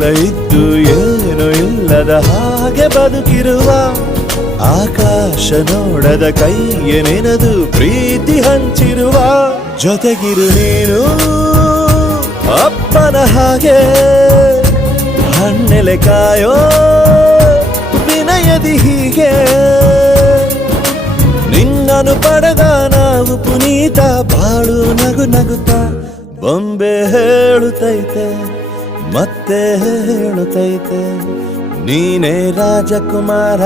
ಎಲ್ಲ ಇದ್ದು ಏನು ಇಲ್ಲದ ಹಾಗೆ ಬದುಕಿರುವ ಆಕಾಶ ನೋಡದ ಕೈಯೇ ನೆನೆದು ಪ್ರೀತಿ ಹಂಚಿರುವ ಜೊತೆಗಿರು ನೀನು ಅಪ್ಪನ ಹಾಗೆ ಹಣ್ಣೆಲೆ ಕಾಯೋ ವಿನಯದಿ ಹೀಗೆ ನಿನ್ನನು ಪಡೆದ ನಾವು ಪುನೀತ ಬಾಳು ನಗು ನಗುತ್ತಾ ಬೊಂಬೆ ಹೇಳುತ್ತೈತೆ ಮತ್ತೆ ಹೇಳುತ್ತೈತೆ ನೀನೇ ರಾಜಕುಮಾರ.